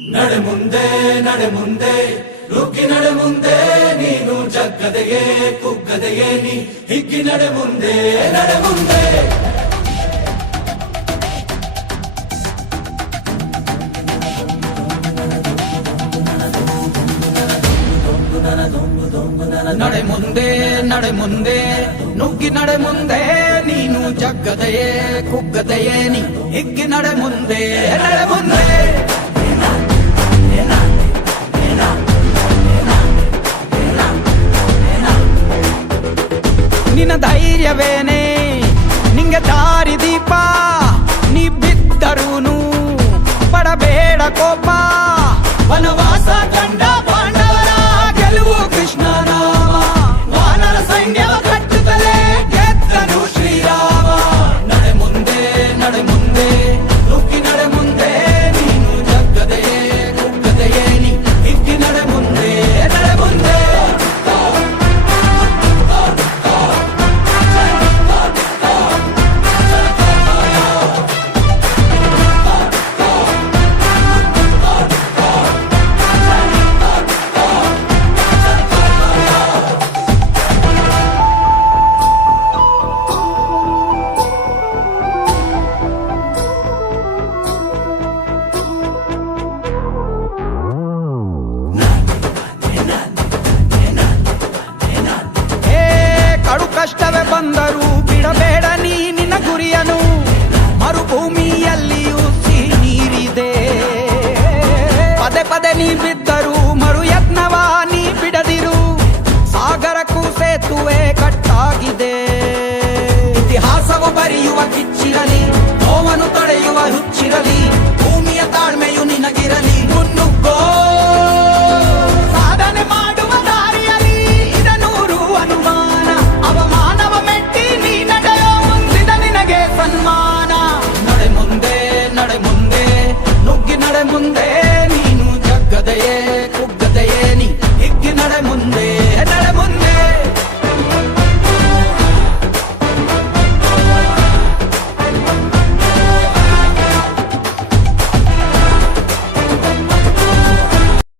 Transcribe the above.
ನಡೆ ಮುಂದೆ ನಡೆ ಮುಂದೆ ನುಗ್ಗಿ ನಡೆ ಮುಂದೆ ನೀನು ಜಗ್ಗದೆಯೇ ಕುಗ್ಗದೆಯೇ ನೀ ಹಿಗ್ಗಿ ನಡೆ ಮುಂದೆ ನಡೆ ಮುಂದೆ ನಡೆ ಮುಂದೆ ನಡೆ ಮುಂದೆ ನುಗ್ಗಿ ನಡೆ ಮುಂದೆ ನೀನು ಜಗ್ಗದೆಯೇ ಕುಗ್ಗದೆಯೇ ನೀ ಹಿಗ್ಗಿ ನಡೆ ಮುಂದೆ ನಡೆ ಮುಂದೆ ನಿನ್ನ ಧೈರ್ಯವೇನೆ ನಿಂಗೆ ದಾರಿ ದೀಪ ನೀ ಬಿದ್ದರೂನು ಪಡಬೇಡ ಕೋಪ ವನವಾಸ ಕಂಡ ಪಾಂಡವರ ಗೆಲುವು ಕೃಷ್ಣ ನಾಮ ವಾನರ ಸೈನ್ಯವ ಕಟ್ಟುತ್ತಲೇ ಗೆದ್ದನು ಶ್ರೀರಾಮ ನಡೆ ಮುಂದೆ ನುಗ್ಗಿ ನಡೆ ಮುಂದೆ ನೀನು ಜಗ್ಗದೆಯೇ ಕುಗ್ಗದೆಯೇ ನೀ ಹಿಗ್ಗಿ ನಡೆ ಮುಂದೆ ನಡೆ ಮುಂದೆ ಕಷ್ಟವೇ ಬಂದರೂ ಬಿಡಬೇಡ ನೀ ನಿನ್ನ ಗುರಿಯನು ಮರುಭೂಮಿಯಲ್ಲಿಯೂ ಸಿಹಿ ನೀರಿದೆ ಪದೇ ಪದೇ ನೀ ಬಿದ್ದರೂ ಮರು ಯತ್ನವ ನೀ ಬಿಡದಿರು ಸಾಗರಕ್ಕೂ ಸೇತುವೆ ಕಟ್ಟಾಗಿದೆ ಇತಿಹಾಸವು ಬರೆಯುವ ಕಿಚ್ಚಿರಲಿ ನೋವನ್ನು ತಡೆಯುವ ಹುಚ್ಚಿರಲಿ ಭೂಮಿಯ ತಾಳ್ಮೆಯು ನಿನಗಿರಲಿ ಮುನ್ನುಗ್ಗೋ ಸಾಧನೆ ಮಾಡುವ ದಾರಿಯಲ್ಲಿ ಇದನೂರು ಅನುಮಾನ ಅವಮಾನವ ಮೆಟ್ಟಿ ನೀ ನಡೆಯೋ ಮುಂದಿದ ನಿನಗೆ ಸನ್ಮಾನ ನಡೆ ಮುಂದೆ ನುಗ್ಗಿ ನಡೆ ಮುಂದೆ ನೀನು ಜಗ್ಗದೆಯೇ